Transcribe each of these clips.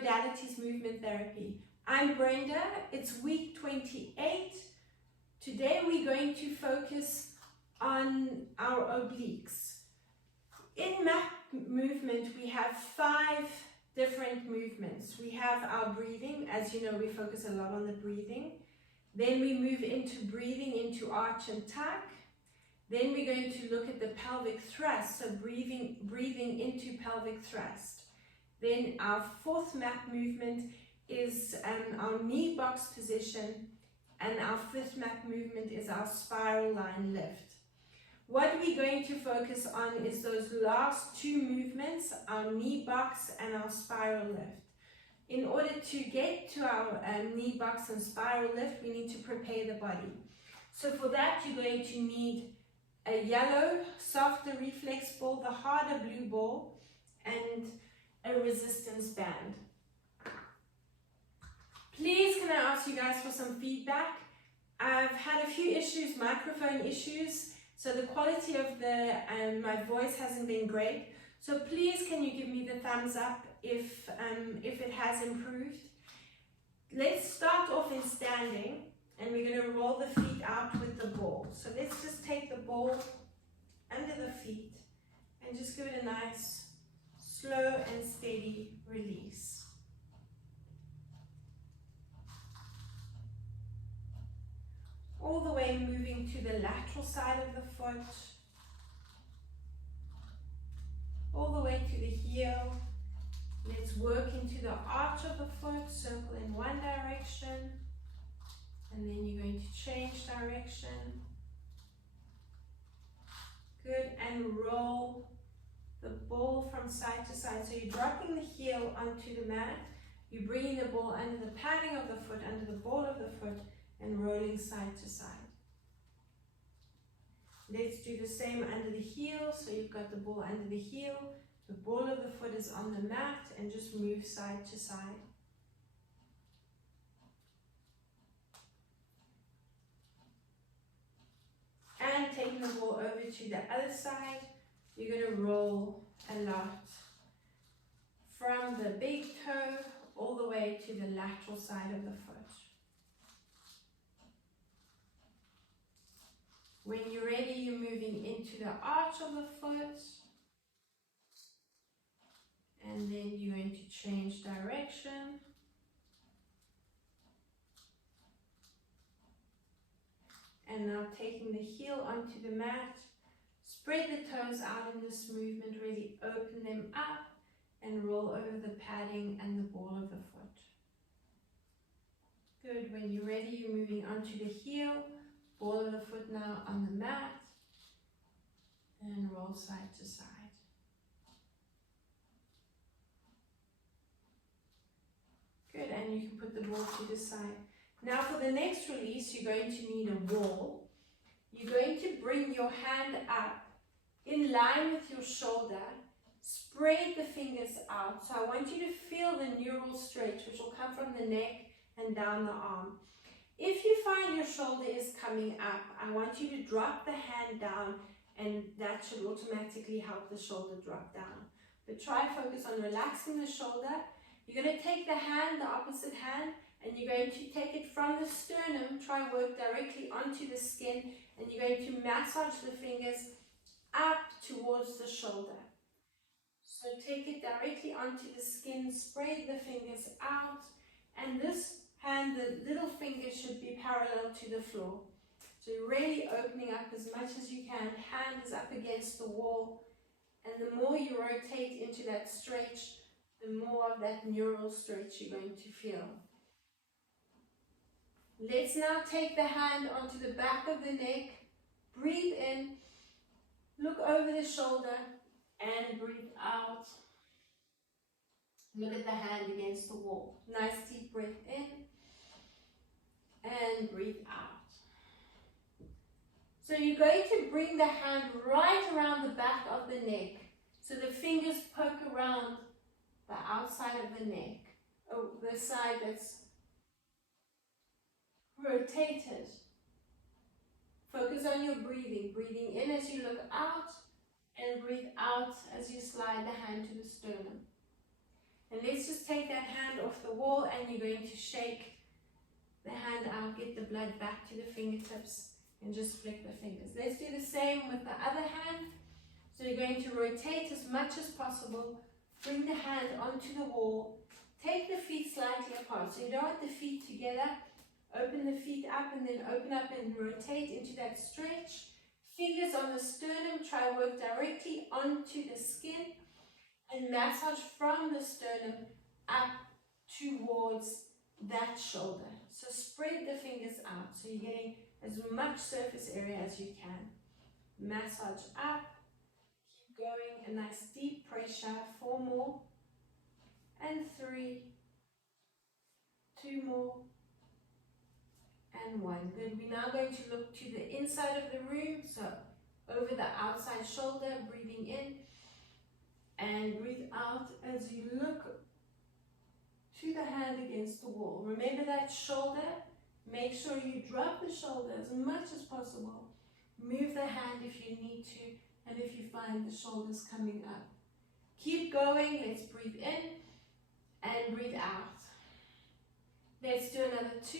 Modalities Movement Therapy. I'm Brenda, it's week 28. Today we're going to focus on our obliques. In MAP movement we have 5 different movements. We have our breathing, as you know we focus a lot on the breathing. Then we move into breathing into arch and tuck. Then we're going to look at the pelvic thrust, so breathing into pelvic thrust. Then our 4th MAP movement is our knee box position, and our 5th MAP movement is our spiral line lift. What we're going to focus on is those last 2 movements, our knee box and our spiral lift. In order to get to our knee box and spiral lift, we need to prepare the body. So for that, you're going to need a yellow, softer reflex ball, the harder blue ball, and a resistance band. Please, can I ask you guys for some feedback? I've had a few issues, microphone issues, so the quality of my voice hasn't been great. So please, can you give me the thumbs up if it has improved? Let's start off in standing, and we're going to roll the feet out with the ball. So let's just take the ball under the feet and just give it a nice, slow and steady release. All the way moving to the lateral side of the foot, all the way to the heel. Let's work into the arch of the foot, circle in one direction, and then you're going to change direction. Good, and roll the ball from side to side. So you're dropping the heel onto the mat, you're bringing the ball under the padding of the foot, under the ball of the foot, and rolling side to side. Let's do the same under the heel. So you've got the ball under the heel, the ball of the foot is on the mat, and just move side to side. And taking the ball over to the other side, you're going to roll a lot from the big toe all the way to the lateral side of the foot. When you're ready, you're moving into the arch of the foot, and then you're going to change direction. And now taking the heel onto the mat, spread the toes out in this movement, really open them up and roll over the padding and the ball of the foot. Good, when you're ready, you're moving onto the heel, ball of the foot now on the mat, and roll side to side. Good, and you can put the ball to the side. Now for the next release, you're going to need a wall. You're going to bring your hand up in line with your shoulder, spread the fingers out. So I want you to feel the neural stretch, which will come from the neck and down the arm. If you find your shoulder is coming up, I want you to drop the hand down, and that should automatically help the shoulder drop down. But try focus on relaxing the shoulder. You're going to take the hand, the opposite hand, and you're going to take it from the sternum, try work directly onto the skin, and you're going to massage the fingers up towards the shoulder. So take it directly onto the skin, spread the fingers out, and this hand, the little finger should be parallel to the floor. So you're really opening up as much as you can, hand is up against the wall, and the more you rotate into that stretch, the more of that neural stretch you're going to feel. Let's now take the hand onto the back of the neck, breathe in, look over the shoulder, and breathe out. Look at the hand against the wall. Nice deep breath in, and breathe out. So you're going to bring the hand right around the back of the neck, so the fingers poke around the outside of the neck, the side that's rotated. Focus on your breathing. Breathing in as you look out, and breathe out as you slide the hand to the sternum. And let's just take that hand off the wall, and you're going to shake the hand out, get the blood back to the fingertips, and just flick the fingers. Let's do the same with the other hand. So you're going to rotate as much as possible, bring the hand onto the wall, take the feet slightly apart. So you don't want the feet together, open the feet up and then open up and rotate into that stretch. Fingers on the sternum, try work directly onto the skin and massage from the sternum up towards that shoulder. So spread the fingers out so you're getting as much surface area as you can. Massage up, keep going, a nice deep pressure, 4 more, and 3, 2 more, and 1. Good. We're now going to look to the inside of the room, so over the outside shoulder, breathing in, and breathe out as you look to the hand against the wall. Remember that shoulder. Make sure you drop the shoulder as much as possible. Move the hand if you need to, and if you find the shoulders coming up. Keep going. Let's breathe in and breathe out. Let's do another 2.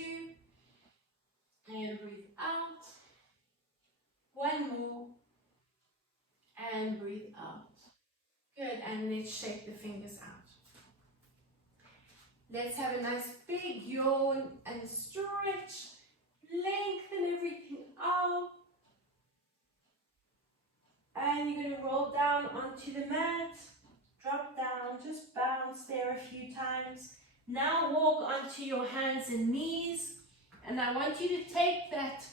And breathe out. 1 more. And breathe out. Good. And let's shake the fingers out. Let's have a nice big yawn and stretch. Lengthen everything out. And you're going to roll down onto the mat. Drop down, just bounce there a few times. Now walk onto your hands and knees. And I want you to take that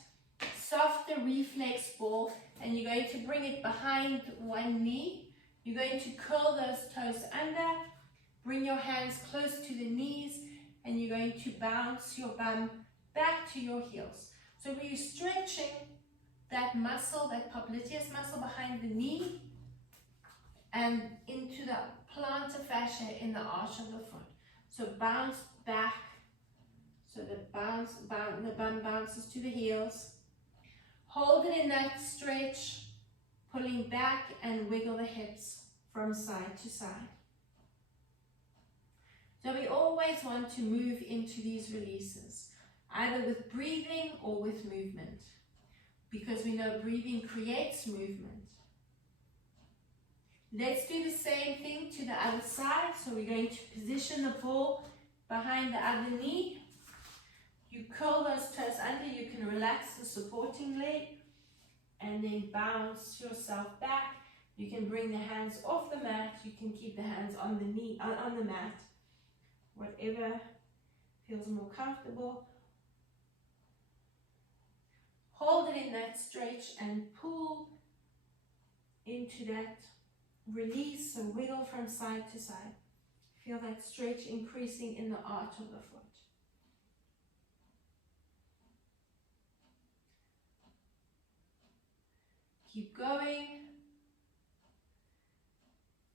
softer reflex ball and you're going to bring it behind one knee. You're going to curl those toes under. Bring your hands close to the knees and you're going to bounce your bum back to your heels. So we're stretching that muscle, that popliteus muscle behind the knee and into the plantar fascia in the arch of the foot. So bounce back, so the bum bounces to the heels. Hold it in that stretch, pulling back and wiggle the hips from side to side. So we always want to move into these releases, either with breathing or with movement, because we know breathing creates movement. Let's do the same thing to the other side. So we're going to position the ball behind the other knee. You curl those toes under, you can relax the supporting leg and then bounce yourself back. You can bring the hands off the mat, you can keep the hands on the knee, on the mat. Whatever feels more comfortable. Hold it in that stretch and pull into that release, so wiggle from side to side. Feel that stretch increasing in the arch of the foot. Keep going.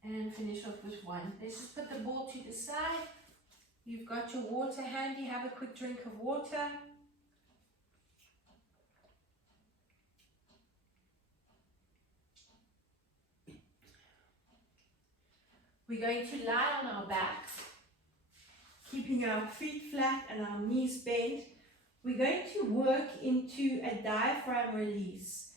And finish off with 1. Let's just put the ball to the side. You've got your water handy, have a quick drink of water. We're going to lie on our backs, keeping our feet flat and our knees bent. We're going to work into a diaphragm release.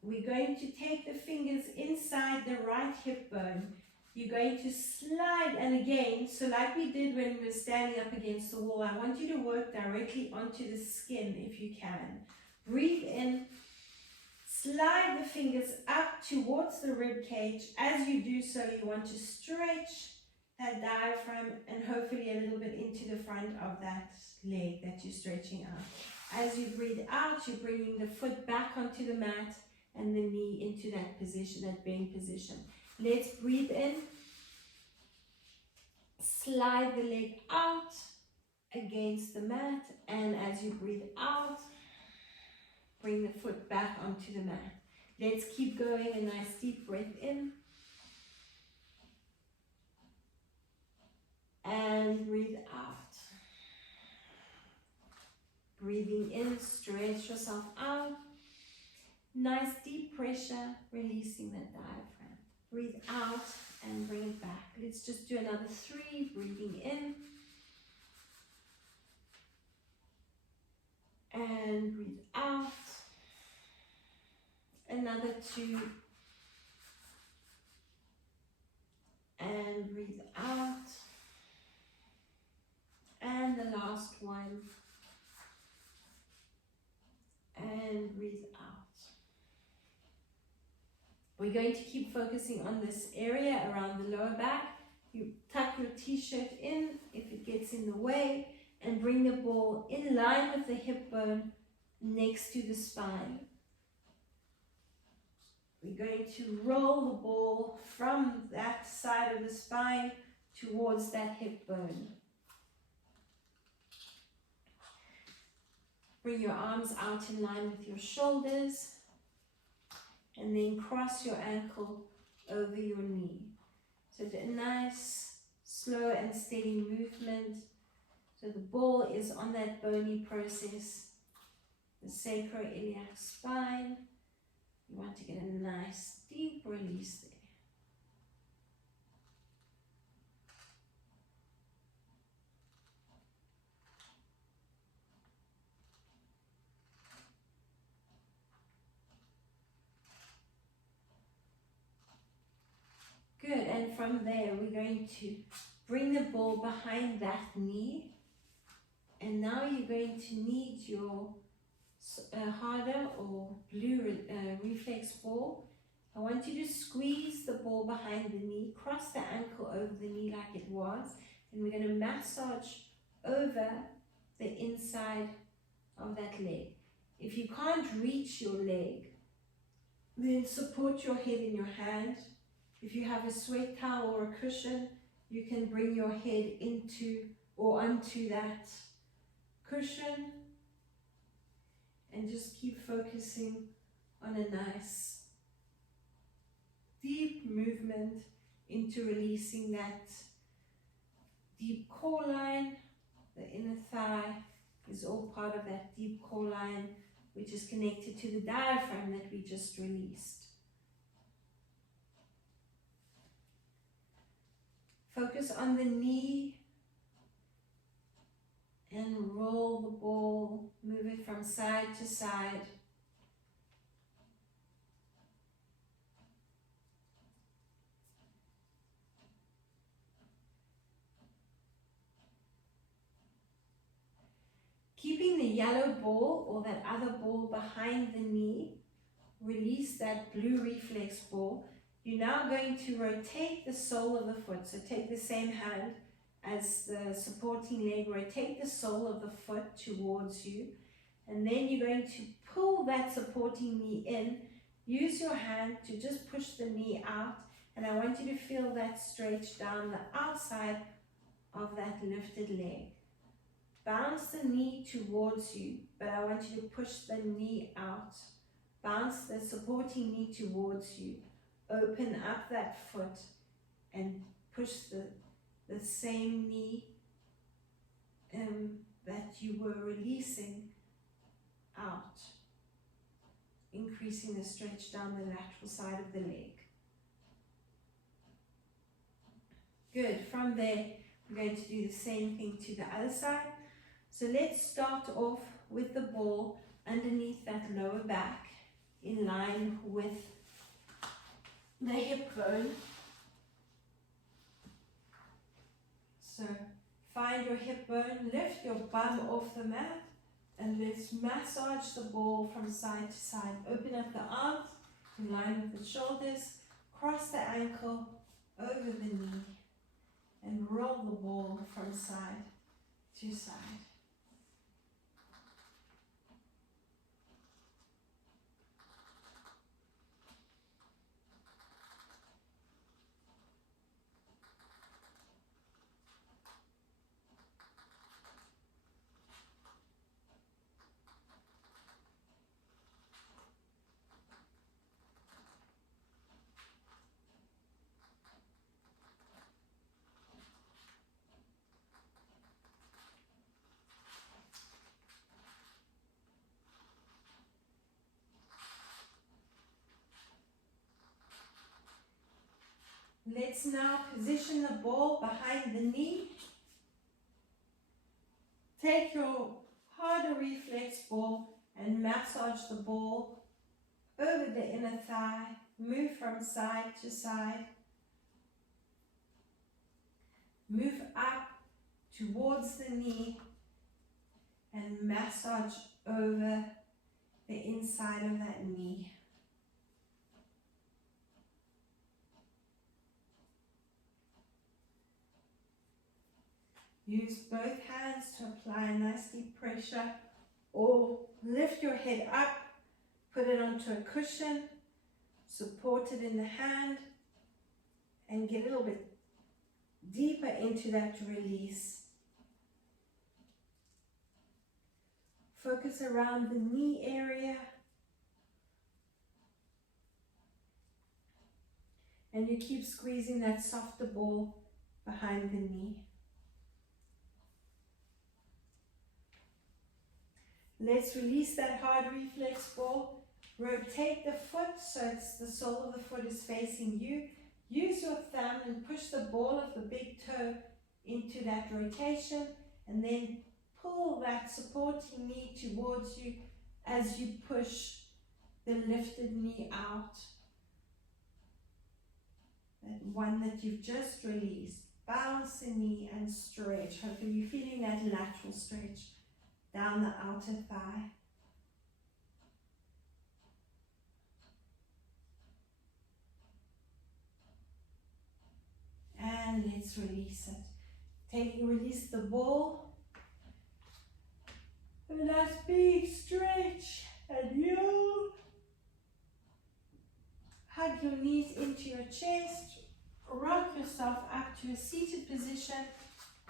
We're going to take the fingers inside the right hip bone. You're going to slide, and again, so like we did when we were standing up against the wall, I want you to work directly onto the skin if you can. Breathe in, slide the fingers up towards the rib cage. As you do so, you want to stretch that diaphragm and hopefully a little bit into the front of that leg that you're stretching out. As you breathe out, you're bringing the foot back onto the mat and the knee into that position, that bend position. Let's breathe in, slide the leg out against the mat, and as you breathe out, bring the foot back onto the mat. Let's keep going, a nice deep breath in, and breathe out. Breathing in, stretch yourself out. Nice deep pressure, releasing that diaphragm. breathe out, and bring it back. Let's just do another 3, breathing in, and breathe out, another 2, and breathe out, and the last one, and breathe out. We're going to keep focusing on this area around the lower back. You tuck your t-shirt in if it gets in the way, and bring the ball in line with the hip bone next to the spine. We're going to roll the ball from that side of the spine towards that hip bone. Bring your arms out in line with your shoulders, and then cross your ankle over your knee. So a nice, slow and steady movement. So the ball is on that bony process, the sacroiliac spine. You want to get a nice deep release there. Good, and from there we're going to bring the ball behind that knee, and now you're going to need your harder or blue reflex ball. I want you to squeeze the ball behind the knee, cross the ankle over the knee like it was, and we're going to massage over the inside of that leg. If you can't reach your leg, then support your head in your hand. If you have a sweat towel or a cushion, you can bring your head into or onto that cushion, and just keep focusing on a nice deep movement into releasing that deep core line. The inner thigh is all part of that deep core line, which is connected to the diaphragm that we just released. Focus on the knee and roll the ball, move it from side to side. Keeping the yellow ball or that other ball behind the knee, release that blue reflex ball. You're now going to rotate the sole of the foot. So take the same hand as the supporting leg, rotate the sole of the foot towards you, and then you're going to pull that supporting knee in. Use your hand to just push the knee out, and I want you to feel that stretch down the outside of that lifted leg. Bounce the knee towards you, but I want you to push the knee out. Bounce the supporting knee towards you. Open up that foot and push the same knee that you were releasing out, increasing the stretch down the lateral side of the leg. Good. From there, we're going to do the same thing to the other side. So let's start off with the ball underneath that lower back in line with the hip bone. So find your hip bone, lift your bum off the mat, and let's massage the ball from side to side. Open up the arms in line with the shoulders, cross the ankle over the knee, and roll the ball from side to side. Let's now position the ball behind the knee. Take your harder reflex ball and massage the ball over the inner thigh. Move from side to side. Move up towards the knee and massage over the inside of that knee. Use both hands to apply a nice deep pressure, or lift your head up, put it onto a cushion, support it in the hand, and get a little bit deeper into that release. Focus around the knee area. And you keep squeezing that softer ball behind the knee. Let's release that hard reflex ball. Rotate the foot so it's the sole of the foot is facing you. Use your thumb and push the ball of the big toe into that rotation, and then pull that supporting knee towards you as you push the lifted knee out. That one that you've just released. Bounce the knee and stretch. Hopefully you're feeling that lateral stretch down the outer thigh. And let's release it. Release the ball. A nice big stretch and yawn. Hug your knees into your chest. Rock yourself up to a seated position.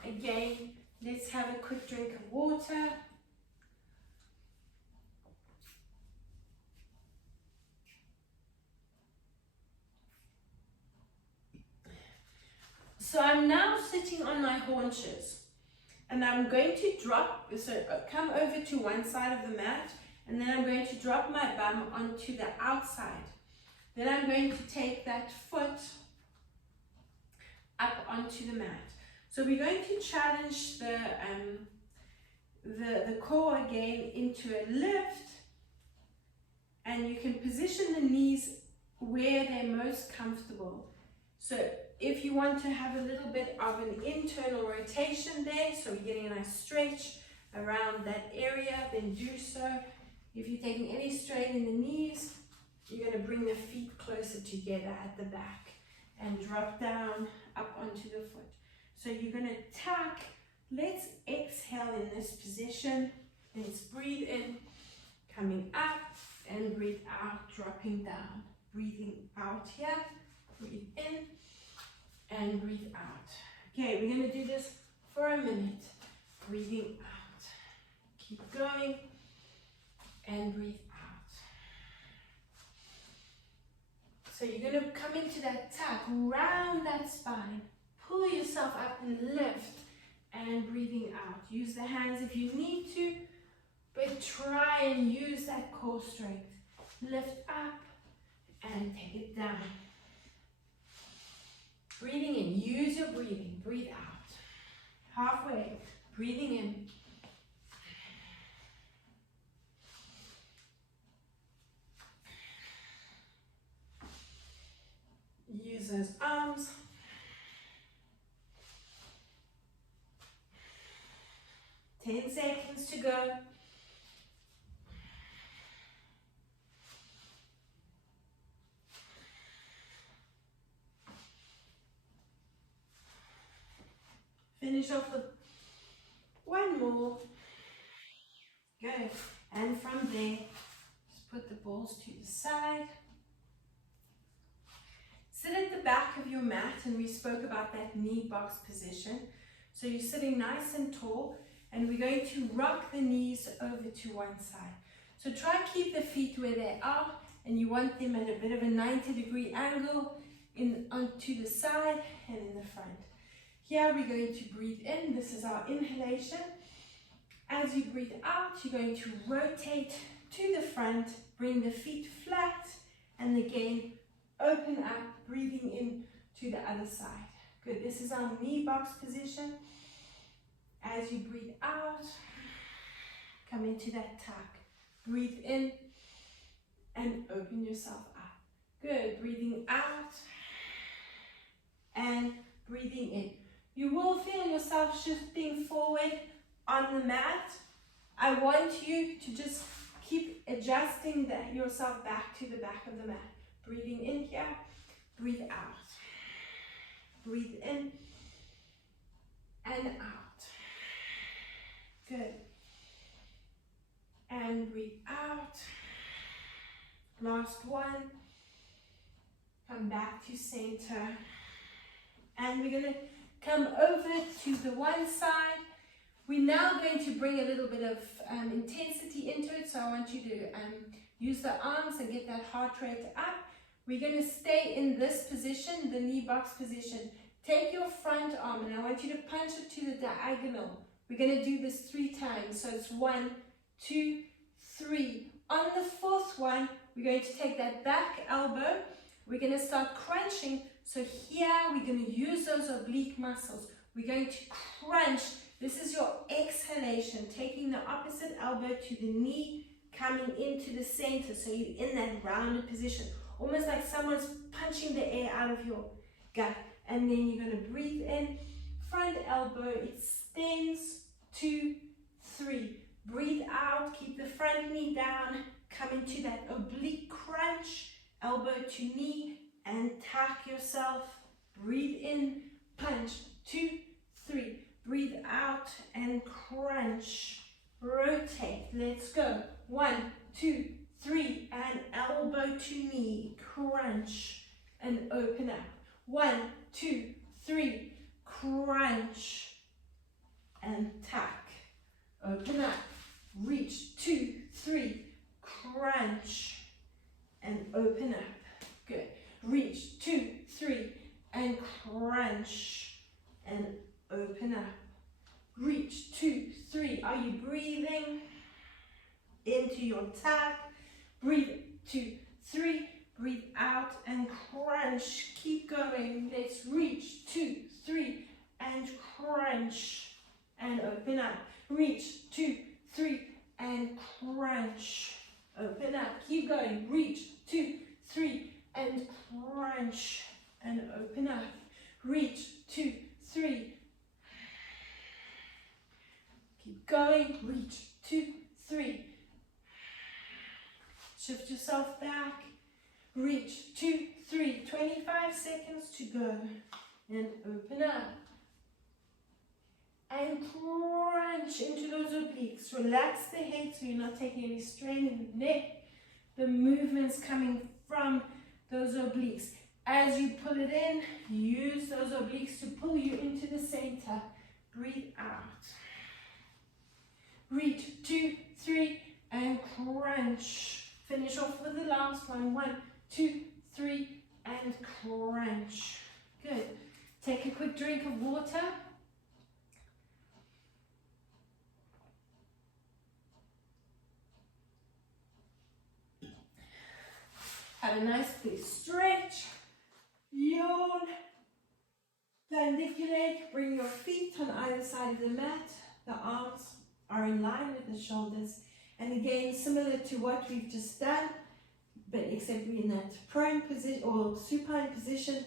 Again, let's have a quick drink of water. So I'm now sitting on my haunches, and I'm going to drop, so come over to one side of the mat, and then I'm going to drop my bum onto the outside. Then I'm going to take that foot up onto the mat. So we're going to challenge the core again into a lift, and you can position the knees where they're most comfortable. So if you want to have a little bit of an internal rotation there, so we're getting a nice stretch around that area, then do so. If you're taking any strain in the knees, you're going to bring the feet closer together at the back and drop down up onto the foot. So you're going to tuck. Let's exhale in this position. Let's breathe in, coming up, and breathe out, dropping down. Breathing out here, breathe in, and breathe out. Okay, we're going to do this for a minute. Breathing out. Keep going, and breathe out. So you're going to come into that tuck, round that spine, pull yourself up and lift, and breathing out. Use the hands if you need to, but try and use that core strength. Lift up and take it down. Breathing in, use your breathing, breathe out. Halfway, breathing in. Use those arms. Ten seconds to go. Finish off with one more. Good. And from there, just put the balls to the side. Sit at the back of your mat, and we spoke about that knee box position. So you're sitting nice and tall, and we're going to rock the knees over to one side. So try and keep the feet where they are, and you want them at a bit of a 90-degree angle onto the side and in the front. Here we're going to breathe in. This is our inhalation. As you breathe out, you're going to rotate to the front, bring the feet flat, and again, open up, breathing in to the other side. Good, this is our knee box position. As you breathe out, come into that tuck. Breathe in and open yourself up. Good, breathing out and breathing in. You will feel yourself shifting forward on the mat. I want you to just keep adjusting yourself back to the back of the mat. Breathing in here, breathe out. Breathe in and out. Good. And breathe out. Last one. Come back to center. And we're going to come over to the one side. We're now going to bring a little bit of intensity into it. So I want you to use the arms and get that heart rate up. We're going to stay in this position, the knee box position. Take your front arm and I want you to punch it to the diagonal. We're going to do this 3 times. So it's 1, 2, 3. On the 4th one, we're going to take that back elbow. We're going to start crunching. So here we're going to use those oblique muscles. We're going to crunch. This is your exhalation, taking the opposite elbow to the knee, coming into the center. So you're in that rounded position, almost like someone's punching the air out of your gut. And then you're going to breathe in, front elbow extends, 2, 3. Breathe out, keep the front knee down, come into that oblique crunch, elbow to knee, and tuck yourself. Breathe in, punch, 2, 3. Breathe out and crunch. Rotate. Let's go. 1, 2, 3. And elbow to knee. Crunch. And open up. 1, 2, 3. Crunch. And tuck. Open up. Reach. 2, 3. Crunch. And open up. Good. Reach. 2, 3. And crunch. And open up. Reach. 2, 3. Are you breathing into your tuck? Breathe. 2, 3. Breathe out and crunch. Keep going. Let's reach. 2, 3. And crunch. And open up. Reach. 2, 3. And crunch. Open up. Keep going. Reach. 2, 3. And crunch. And open up. Reach. 2, 3. Keep going. Reach. 2, 3. Shift yourself back. Reach. 2, 3. 25 seconds to go. And open up. And crunch into those obliques. Relax the head so you're not taking any strain in the neck. The movement's coming from those obliques. As you pull it in, use those obliques to pull you into the center. Breathe out. Reach. 2, 3. And crunch. Finish off with the last one. 1, 2, 3. And crunch. Good. Take a quick drink of water. Have a nice big stretch. Yawn. Pandiculate. Bring your feet on either side of the mat. The arms are in line with the shoulders. And again, similar to what we've just done, but except we're in that prone position or supine position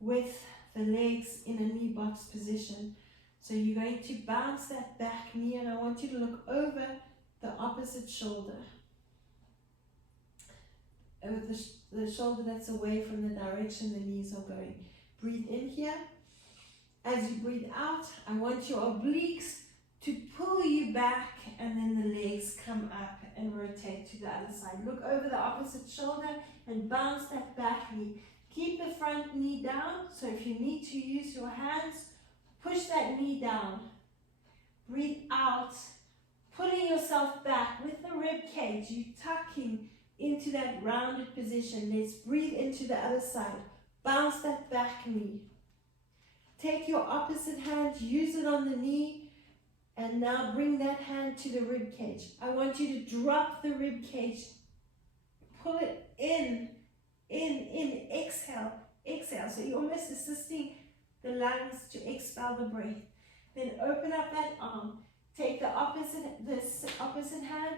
with the legs in a knee box position. So you're going to bounce that back knee, and I want you to look over the opposite shoulder. Over the shoulder that's away from the direction the knees are going. Breathe in here. As you breathe out, I want your obliques to pull you back, and then the legs come up and rotate to the other side. Look over the opposite shoulder and bounce that back knee. Keep the front knee down, so if you need to use your hands, push that knee down. Breathe out, pulling yourself back with the rib cage. You tucking into that rounded position. Let's breathe into the other side. Bounce that back knee. Take your opposite hand, use it on the knee, and now bring that hand to the rib cage. I want you to drop the rib cage. Pull it in, exhale. exhale. So you're almost assisting the lungs to expel the breath. Then open up that arm. Take this opposite hand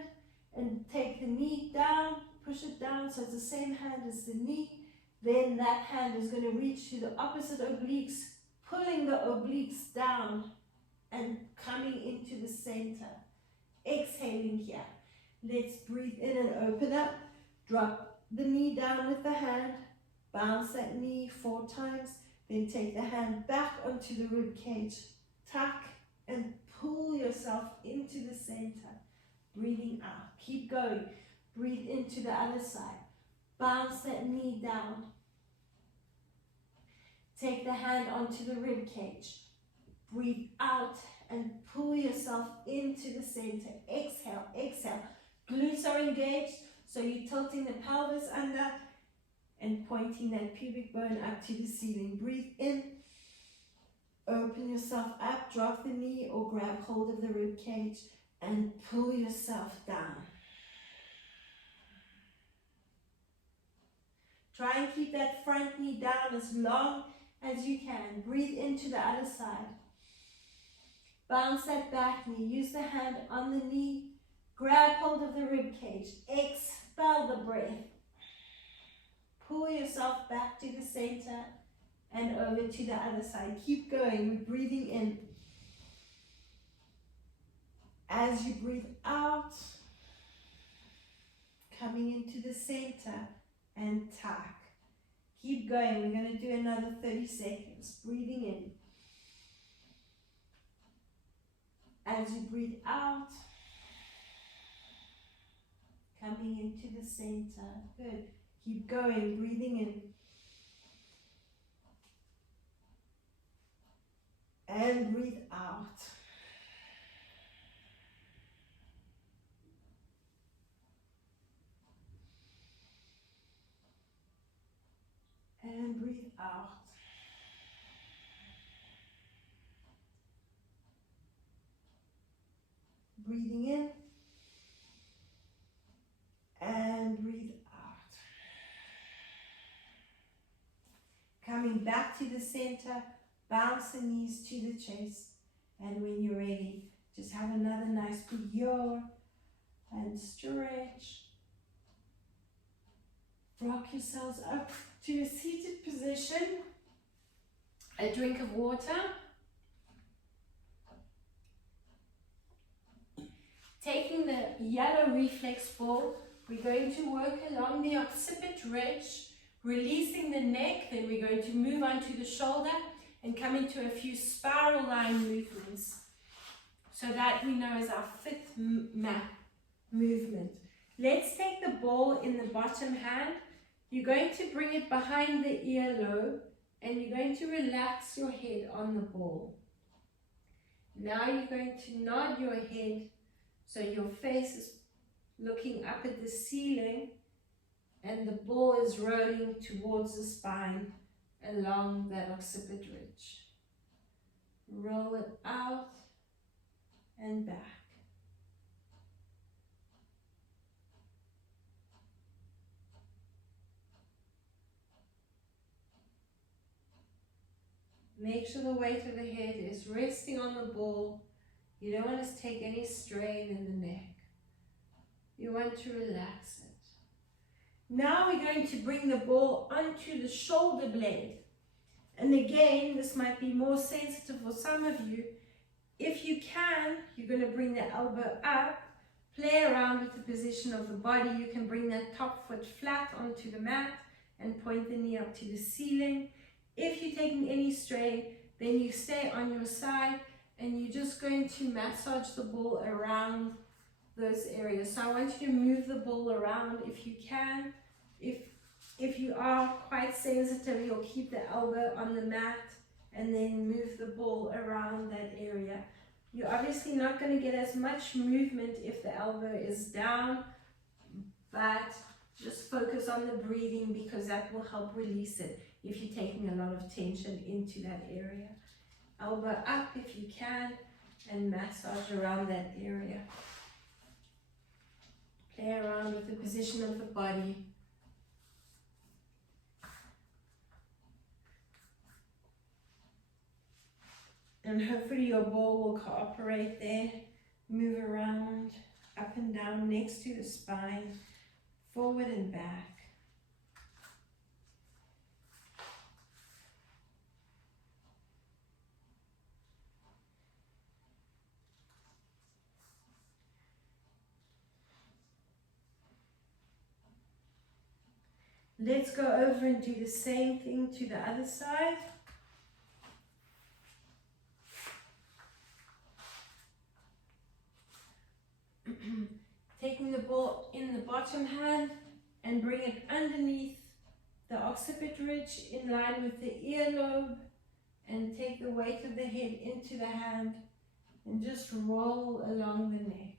and take the knee down, push it down so it's the same hand as the knee. Then that hand is going to reach to the opposite obliques, pulling the obliques down and coming into the center. Exhaling here. Let's breathe in and open up. Drop the knee down with the hand. Bounce that knee 4 times. Then take the hand back onto the rib cage. Tuck and pull yourself into the center. Breathing out. Keep going. Breathe into the other side. Bounce that knee down. Take the hand onto the rib cage. Breathe out and pull yourself into the center. Exhale, exhale. Glutes are engaged, so you're tilting the pelvis under and pointing that pubic bone up to the ceiling. Breathe in. Open yourself up. Drop the knee or grab hold of the rib cage and pull yourself down. Try and keep that front knee down as long as you can. Breathe into the other side. Bounce that back knee. Use the hand on the knee. Grab hold of the rib cage. Expel the breath. Pull yourself back to the center and over to the other side. Keep going. We're breathing in. As you breathe out, coming into the center and tuck. Keep going. We're going to do another 30 seconds. Breathing in. As you breathe out, coming into the center. Good. Keep going. Breathing in. And breathe out. And breathe out. Breathing in. And breathe out. Coming back to the center, bounce the knees to the chest. And when you're ready, just have another nice big yawn and stretch. Rock yourselves up to a seated position. A drink of water. Taking the yellow reflex ball, we're going to work along the occiput ridge, releasing the neck. Then we're going to move onto the shoulder and come into a few spiral line movements. So that we know is our 5th map movement. Let's take the ball in the bottom hand. You're going to bring it behind the earlobe and you're going to relax your head on the ball. Now you're going to nod your head so your face is looking up at the ceiling and the ball is rolling towards the spine along that occiput ridge. Roll it out and back. Make sure the weight of the head is resting on the ball. You don't want to take any strain in the neck. You want to relax it. Now we're going to bring the ball onto the shoulder blade. And again, this might be more sensitive for some of you. If you can, you're going to bring the elbow up, play around with the position of the body. You can bring that top foot flat onto the mat and point the knee up to the ceiling. If you're taking any strain, then you stay on your side and you're just going to massage the ball around those areas. So I want you to move the ball around if you can. If you are quite sensitive, you'll keep the elbow on the mat and then move the ball around that area. You're obviously not going to get as much movement if the elbow is down, but just focus on the breathing because that will help release it if you're taking a lot of tension into that area. Elbow up if you can and massage around that area. Play around with the position of the body. And hopefully your ball will cooperate there. Move around, up and down next to the spine, forward and back. Let's go over and do the same thing to the other side. Taking the ball in the bottom hand and bring it underneath the occiput ridge in line with the earlobe, and take the weight of the head into the hand and just roll along the neck.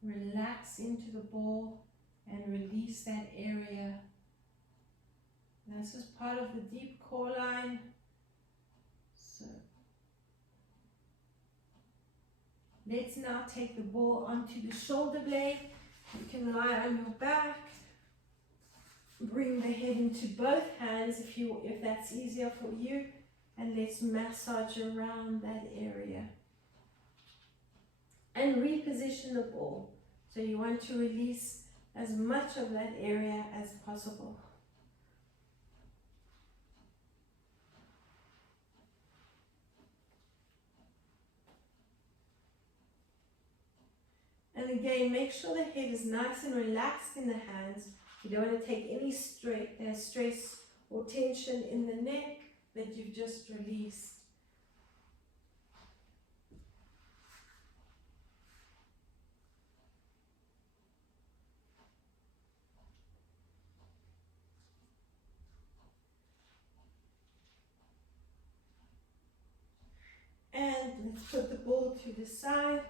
Relax into the ball and release that area. This is part of the deep core line. So let's now take the ball onto the shoulder blade. You can lie on your back. Bring the head into both hands if that's easier for you, and let's massage around that area. And reposition the ball. So you want to release as much of that area as possible. And again, make sure the head is nice and relaxed in the hands. You don't want to take any stress or tension in the neck that you've just released. And let's put the ball to the side.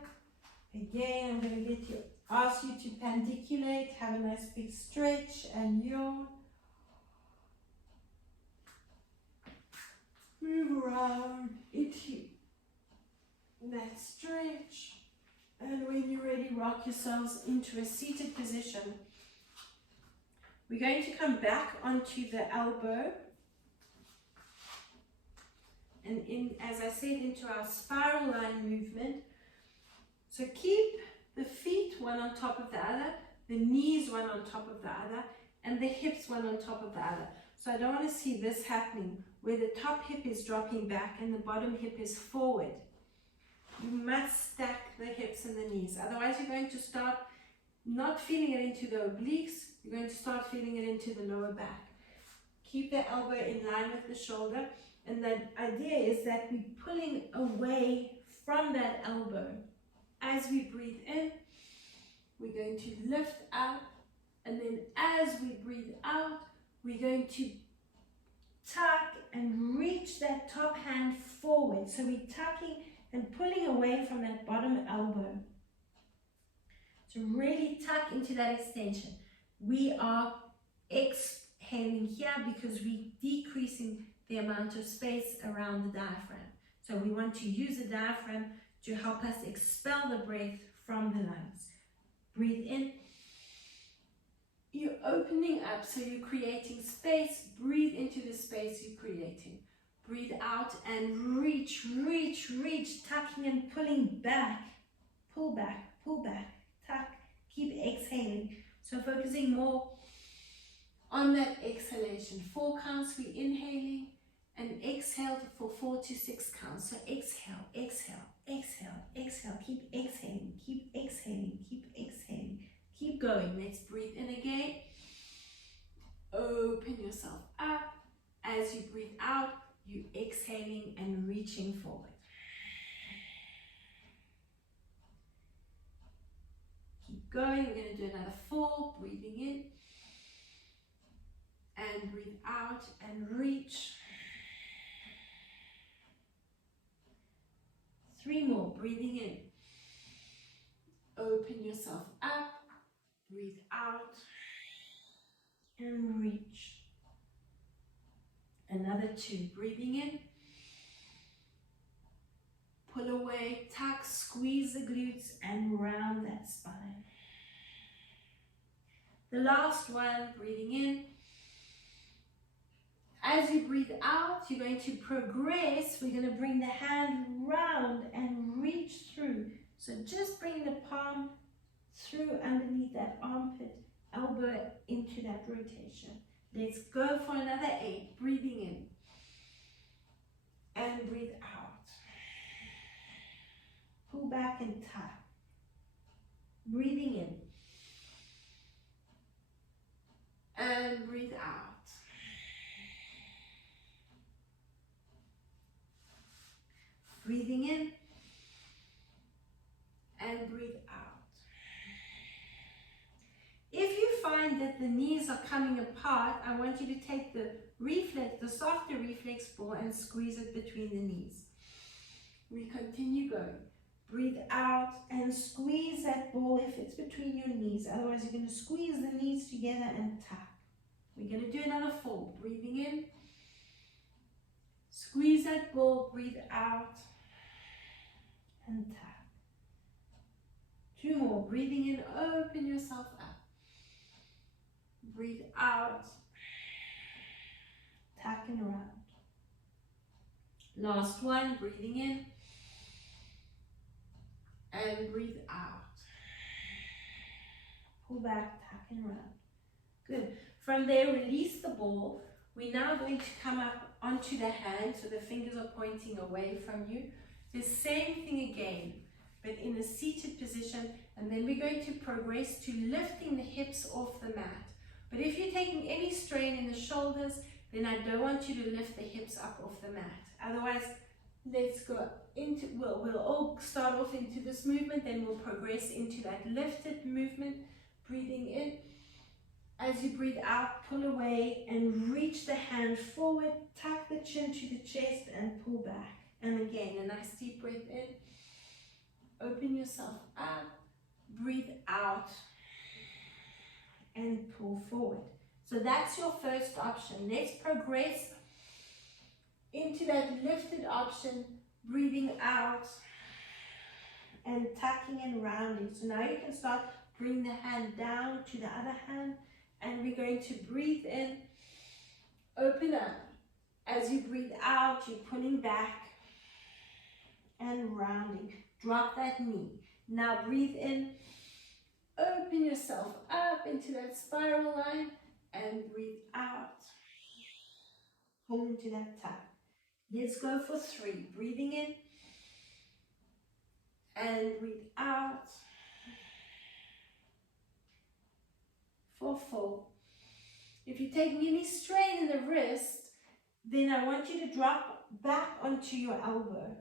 Again, I'm going to ask you to pandiculate, have a nice big stretch and yawn. Move around into that stretch. And when you're ready, rock yourselves into a seated position. We're going to come back onto the elbow. And as I said, into our spiral line movement. So keep the feet one on top of the other, the knees one on top of the other, and the hips one on top of the other. So I don't want to see this happening where the top hip is dropping back and the bottom hip is forward. You must stack the hips and the knees. Otherwise you're going to start not feeling it into the obliques, you're going to start feeling it into the lower back. Keep the elbow in line with the shoulder. And the idea is that we're pulling away from that elbow. As we breathe in, we're going to lift up, and then as we breathe out, we're going to tuck and reach that top hand forward. So we're tucking and pulling away from that bottom elbow. So really tuck into that extension. We are exhaling here because we're decreasing the amount of space around the diaphragm. So we want to use the diaphragm to help us expel the breath from the lungs. Breathe in. You're opening up, so you're creating space. Breathe into the space you're creating. Breathe out and reach, reach, reach, tucking and pulling back. Pull back, tuck, keep exhaling. So focusing more on that exhalation. 4 counts, we're inhaling, and exhale for 4 to 6 counts. So exhale, exhale, exhale, exhale. Keep exhaling, keep exhaling, keep exhaling. Keep going. Let's breathe in again. Open yourself up. As you breathe out, you exhaling and reaching forward. Keep going. We're going to do another 4. Breathing in. And breathe out and reach. 3 more. Breathing in. Open yourself up. Breathe out. And reach. Another 2. Breathing in. Pull away, tuck, squeeze the glutes and round that spine. The last one, breathing in. As you breathe out, you're going to progress. We're going to bring the hand round and reach through. So just bring the palm through underneath that armpit, elbow into that rotation. Let's go for another 8. Breathing in and breathe out. Pull back and tuck. Breathing in and breathe out. Breathing in and breathe out. If you find that the knees are coming apart, I want you to take the reflex, the softer reflex ball, and squeeze it between the knees. We continue going. Breathe out and squeeze that ball if it's between your knees. Otherwise, you're going to squeeze the knees together and tuck. We're going to do another 4. Breathing in. Squeeze that ball. Breathe out and tuck. 2 more. Breathing in. Open yourself up. Breathe out. Tuck and round. Last one. Breathing in. And breathe out. Pull back, tuck and round. Good. From there, release the ball. We're now going to come up onto the hand, so the fingers are pointing away from you. The same thing again, but in a seated position, and then we're going to progress to lifting the hips off the mat. But if you're taking any strain in the shoulders, then I don't want you to lift the hips up off the mat. Otherwise, let's go into, we'll all start off into this movement, then we'll progress into that lifted movement. Breathing in. As you breathe out, pull away and reach the hand forward, tuck the chin to the chest and pull back. And again, a nice deep breath in. Open yourself up, breathe out and pull forward. So that's your first option. Let's progress into that lifted option, breathing out and tucking and rounding. So now you can start bringing the hand down to the other hand, and we're going to breathe in, open up. As you breathe out, you're pulling back and rounding. Drop that knee. Now breathe in, open yourself up into that spiral line and breathe out. Pull into that tuck. Let's go for 3. Breathing in and breathe out. For 4. If you're taking any strain in the wrist, then I want you to drop back onto your elbow.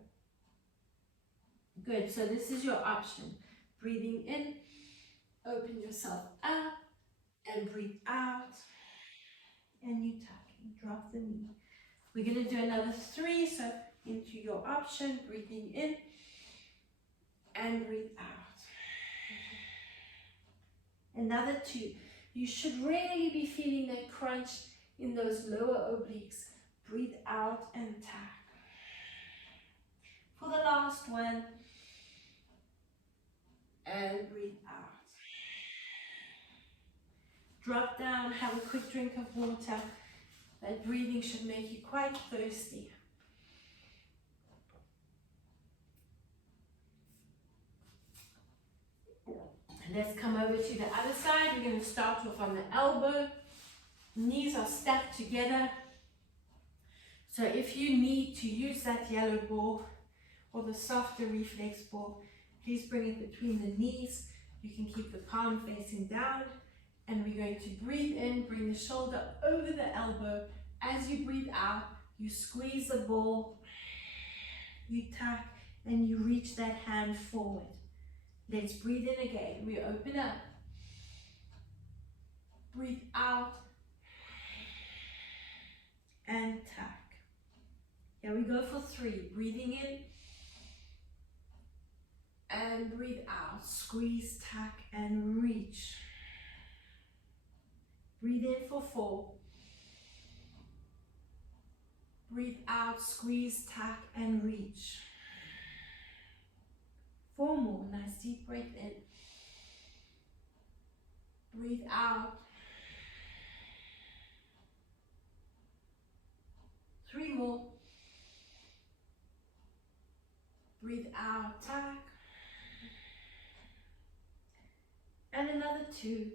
Good, so this is your option. Breathing in, open yourself up and breathe out. And you tuck, drop the knee. We're going to do another 3, so into your option, breathing in and breathe out. Another 2. You should really be feeling that crunch in those lower obliques. Breathe out and tuck. For the last one, and breathe out. Drop down, have a quick drink of water. That breathing should make you quite thirsty. Let's come over to the other side. We're going to start off on the elbow. Knees are stacked together. So if you need to use that yellow ball or the softer reflex ball, please bring it between the knees. You can keep the palm facing down. And we're going to breathe in, bring the shoulder over the elbow. As you breathe out, you squeeze the ball, you tuck, and you reach that hand forward. Let's breathe in again. We open up. Breathe out. And tuck. Here we go for 3. Breathing in. And breathe out. Squeeze, tuck, and reach. Breathe in for 4. Breathe out, squeeze, tuck, and reach. 4 more. Nice deep breath in. Breathe out. 3 more. Breathe out, tuck. And another 2.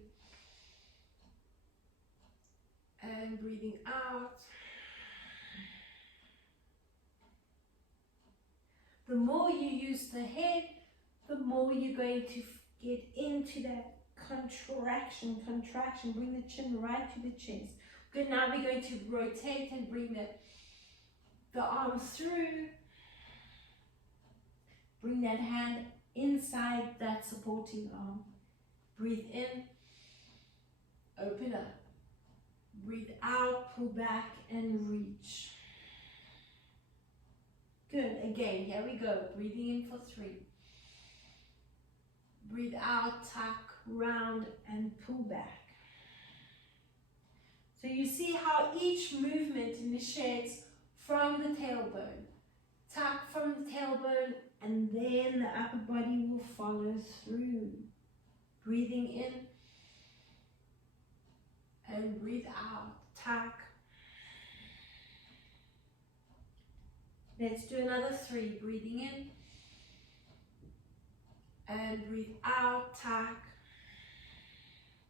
And breathing out. The more you use the head, the more you're going to get into that contraction. Bring the chin right to the chest. Good, now we're going to rotate and bring the arm through. Bring that hand inside that supporting arm. Breathe in, open up. Breathe out, pull back and reach. Good, again, here we go. Breathing in for 3. Breathe out, tuck, round and pull back. So you see how each movement initiates from the tailbone. Tuck from the tailbone and then the upper body will follow through. Breathing in and breathe out, tuck. Let's do another 3, breathing in and breathe out, tuck.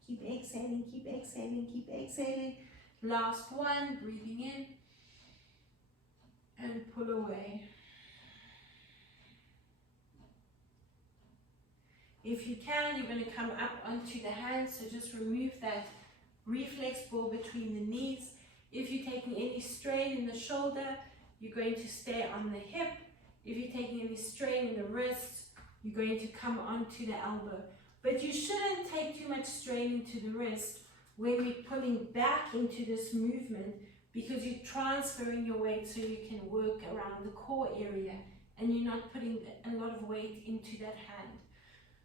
Keep exhaling, keep exhaling, keep exhaling. Last one, breathing in and pull away. If you can, you're going to come up onto the hands, so just remove that reflex ball between the knees. If you're taking any strain in the shoulder, you're going to stay on the hip. If you're taking any strain in the wrist, you're going to come onto the elbow. But you shouldn't take too much strain into the wrist when we're pulling back into this movement, because you're transferring your weight so you can work around the core area and you're not putting a lot of weight into that hand.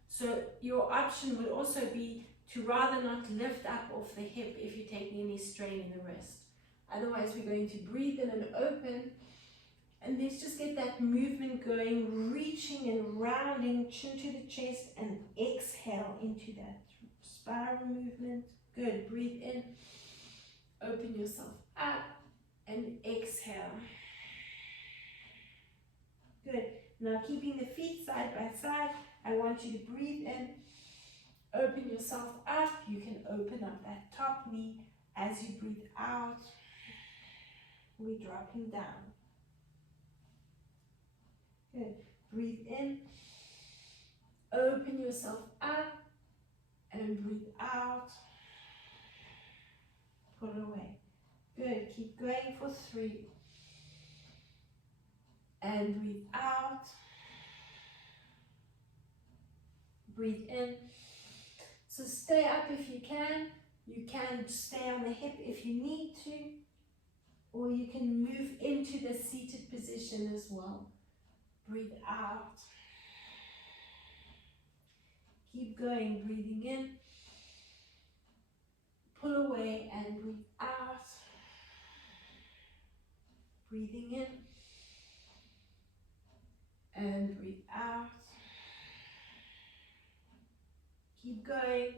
So your option would also be to rather not lift up off the hip if you're taking any strain in the wrist. Otherwise, we're going to breathe in and open, and let's just get that movement going, reaching and rounding, chin to the chest, and exhale into that spiral movement. Good, breathe in, open yourself up, and exhale. Good, now keeping the feet side by side, I want you to breathe in, open yourself up. You can open up that top knee. As you breathe out, we're dropping down. Good. Breathe in, open yourself up, and breathe out, pull away. Good. Keep going for 3. And breathe out. Breathe in. So stay up if you can. You can stay on the hip if you need to, or you can move into the seated position as well. Breathe out. Keep going, breathing in. Pull away and breathe out. Breathing in and breathe out. Keep going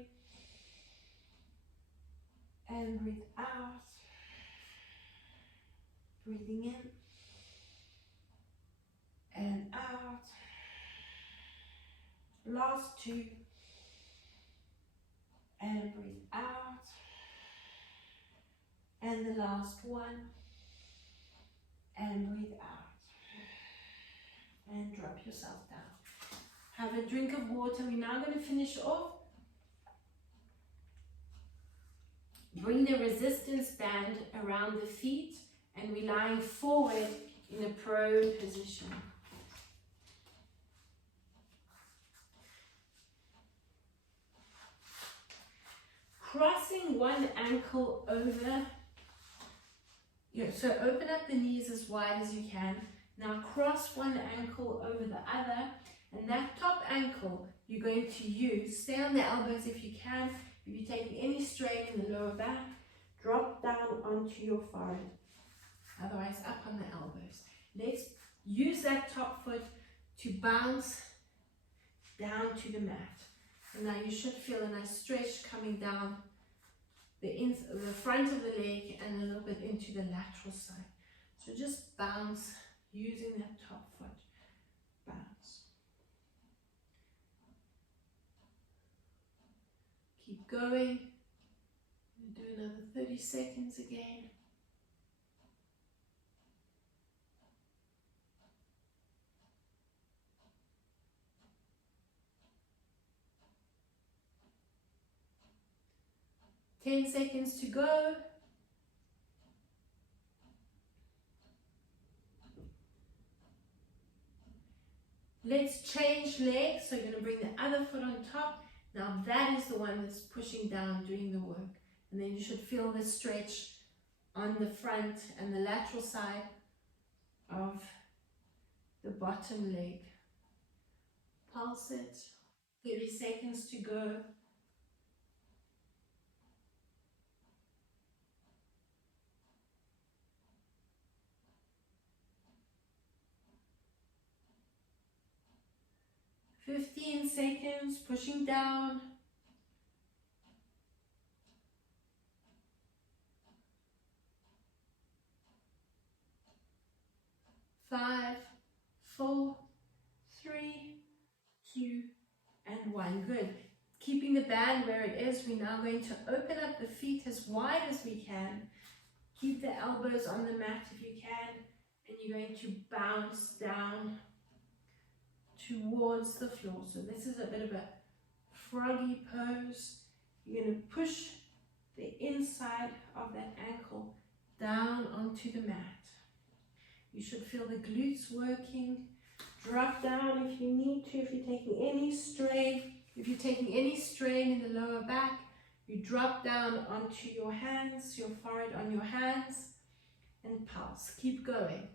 and breathe out. Breathing in and out. Last 2. And breathe out. And the last 1. And breathe out. And drop yourself down. Have a drink of water. We're now going to finish off. Bring the resistance band around the feet, and we're lying forward in a prone position. Crossing one ankle over. So open up the knees as wide as you can. Now cross one ankle over the other, and that top ankle you're going to use. Stay on the elbows if you can. If you're taking any strain in the lower back, drop down onto your forehead. otherwise up on the elbows. Let's use that top foot to bounce down to the mat. And now you should feel a nice stretch coming down the front of the leg and a little bit into the lateral side. So just bounce using that top foot. Bounce. Keep going. Do another 30 seconds again. Ten seconds to go. Let's change legs. So you're going to bring the other foot on top. Now that is the one that's pushing down, doing the work. And then you should feel the stretch on the front and the lateral side of the bottom leg. Pulse it. 30 seconds to go. Fifteen seconds, pushing down. 5, 4, 3, 2, and 1. Good. Keeping the band where it is, we're now going to open up the feet as wide as we can. Keep the elbows on the mat if you can, and you're going to bounce down towards the floor. So this is a bit of a froggy pose. You're going to push the inside of that ankle down onto the mat. You should feel the glutes working. Drop down if you need to, if you're taking any strain. If you're taking any strain in the lower back, you drop down onto your hands, your forehead on your hands, and pulse. Keep going.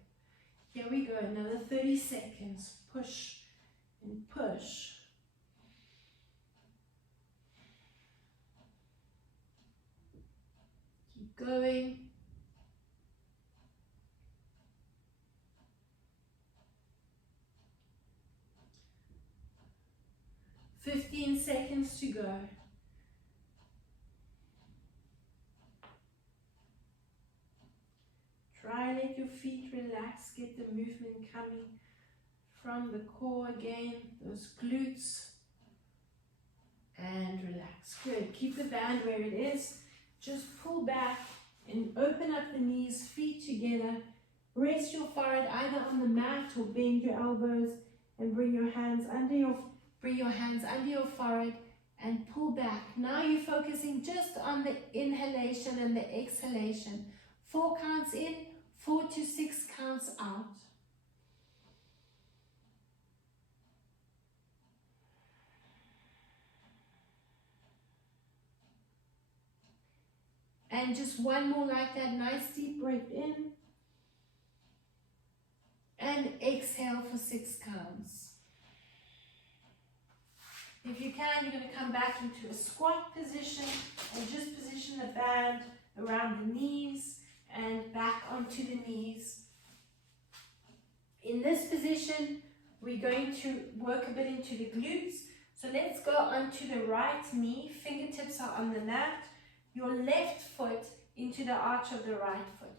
Here we go, another 30 seconds. Push and push. Keep going. Fifteen seconds to go. Try and let your feet relax, get the movement coming from the core again, those glutes, and relax. Good, keep the band where it is. Just pull back and open up the knees, feet together. Rest your forehead either on the mat or bend your elbows and bring your hands under your forehead and pull back. Now you're focusing just on the inhalation and the exhalation. 4 counts in, 4 to 6 counts out. And just one more like that. Nice deep breath in. And exhale for 6 counts. If you can, you're going to come back into a squat position and just position the band around the knees and back onto the knees. In this position, we're going to work a bit into the glutes. So let's go onto the right knee. Fingertips are on the mat. Your left foot into the arch of the right foot.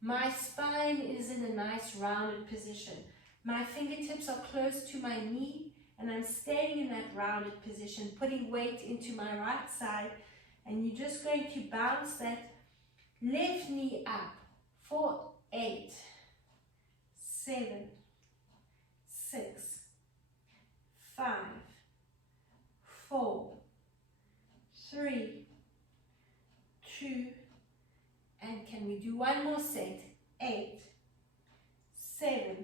My spine is in a nice rounded position. My fingertips are close to my knee, and I'm staying in that rounded position, putting weight into my right side, and you're just going to bounce that left knee up for 8, 7, 6, 5, 4, 3, 2, and can we do one more set? 8, 7,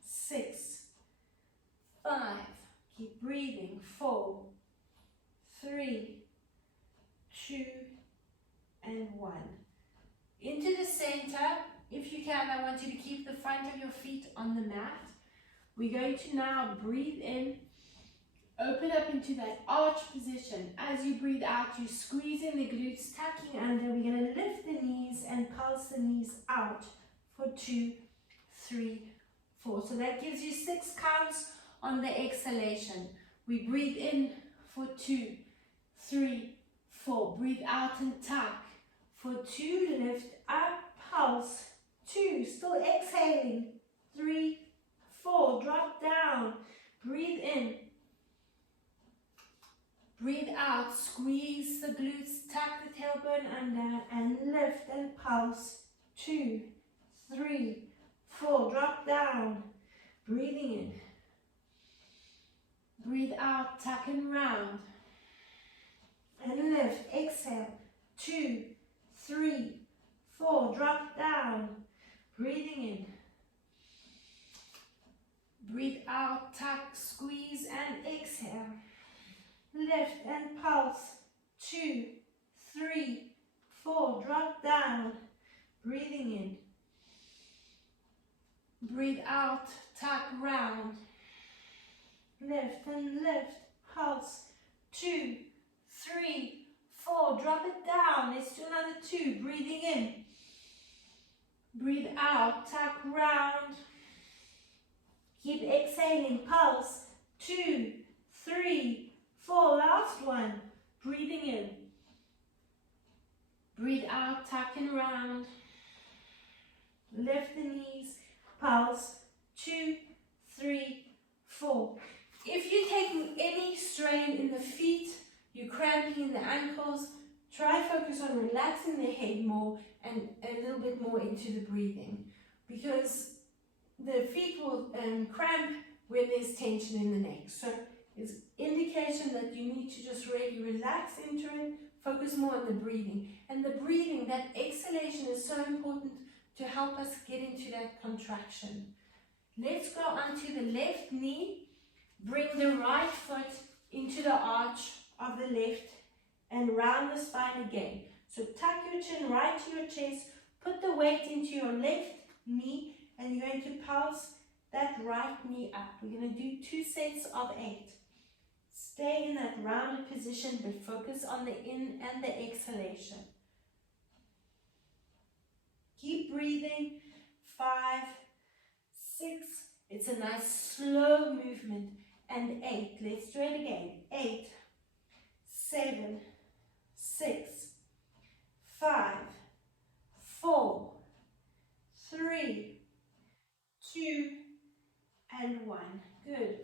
6, 5, keep breathing, 4, 3, 2, and 1. Into the center. If you can, I want you to keep the front of your feet on the mat. We're going to now breathe in, open up into that arch position. As you breathe out, you squeeze in the glutes, tucking under. We're going to lift the knees and pulse the knees out for 2, 3, 4. So that gives you 6 counts on the exhalation. We breathe in for 2, 3, 4. Breathe out and tuck. For 2, lift up, pulse. 2, still exhaling. 3, 4, drop down. Breathe in. Breathe out, squeeze the glutes, tuck the tailbone under, and lift and pulse. 2, 3, 4, drop down. Breathing in. Breathe out, tuck and round. And lift, exhale. 2, 3, 4, drop down. Breathing in. Breathe out, tuck, squeeze, and exhale. Lift and pulse. 2, 3, 4, drop down. Breathing in. Breathe out, tuck, round. Lift and lift, pulse. 2, 3, 4, drop it down. Let's do another 2. Breathing in. Breathe out, tuck, round. Keep exhaling, pulse. 2, 3, 4, last one. Breathing in. Breathe out, tuck and round. Lift the knees, pulse. 2, 3, 4. If you're taking any strain in the feet, you're cramping in the ankles, try focus on relaxing the head more and a little bit more into the breathing, because the feet will cramp when there's tension in the neck. So it's indication that you need to just really relax into it, focus more on the breathing. And the breathing, that exhalation is so important to help us get into that contraction. Let's go onto the left knee. Bring the right foot into the arch of the left and round the spine again. So tuck your chin right to your chest, put the weight into your left knee, and you're going to pulse that right knee up. We're going to do 2 sets of 8. Stay in that rounded position, but focus on the in and the exhalation. Keep breathing. 5, 6. It's a nice slow movement. And 8. Let's do it again. 8, 7, 6, 5, 4, 3, 2, and 1. Good.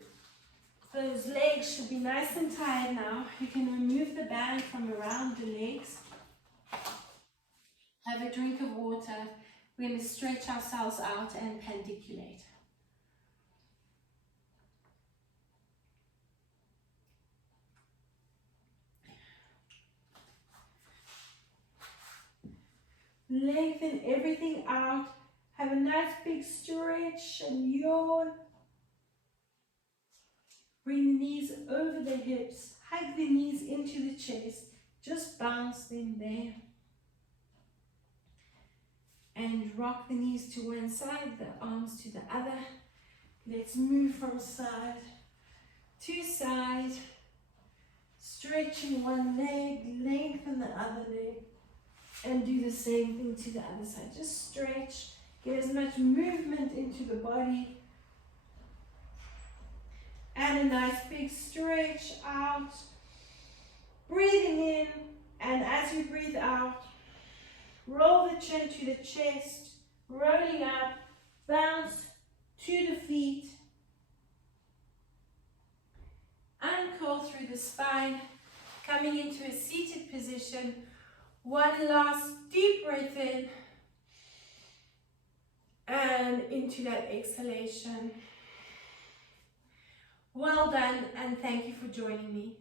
Those legs should be nice and tired now. You can remove the band from around the legs. Have a drink of water. We're going to stretch ourselves out and pandiculate. Lengthen everything out. Have a nice big stretch and yawn. Bring the knees over the hips. Hug the knees into the chest. Just bounce them there. And rock the knees to one side, the arms to the other. Let's move from side to side. Stretching one leg, lengthen the other leg. And do the same thing to the other side. Just stretch, get as much movement into the body. And a nice big stretch out. Breathing in, and as you breathe out, roll the chin to the chest, rolling up, bounce to the feet. Uncurl through the spine, coming into a seated position. One last deep breath in and into that exhalation. Well done, and thank you for joining me.